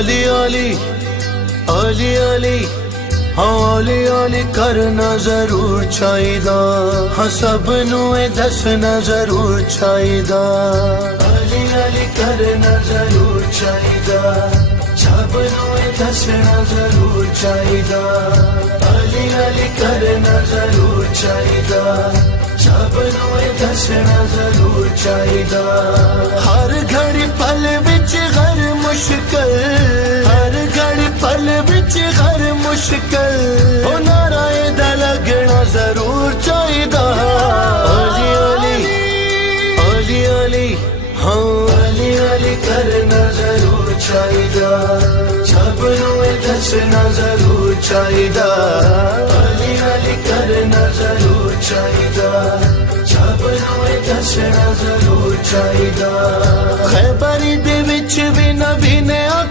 आली आली आली आली हाँ आली आली करना जरूर चाहिदा, हाँ सब नू दसना जरूर चाहिदा। आली आली करना जरूर चाहिदा, सब नू दसना जरूर चाहिदा। आली आली करना जरूर चाहिदा, सब नू दसना जरूर चाहिदा। हर घड़ी पल विच हर मुश्किल, हर घड़ी पल विच हर मुश्किल ओ नाराए दा लगना जरूर चाहिदा। आली आली आली आली हाँ आली आली करना जरूर चाहिदा, सब नू दसना जरूर चाहिदा। आली आली करना जरूर चाहिदा, सब नू दसना जरूर चाहिदा। खैबरी दे विच भी नबी ने आखे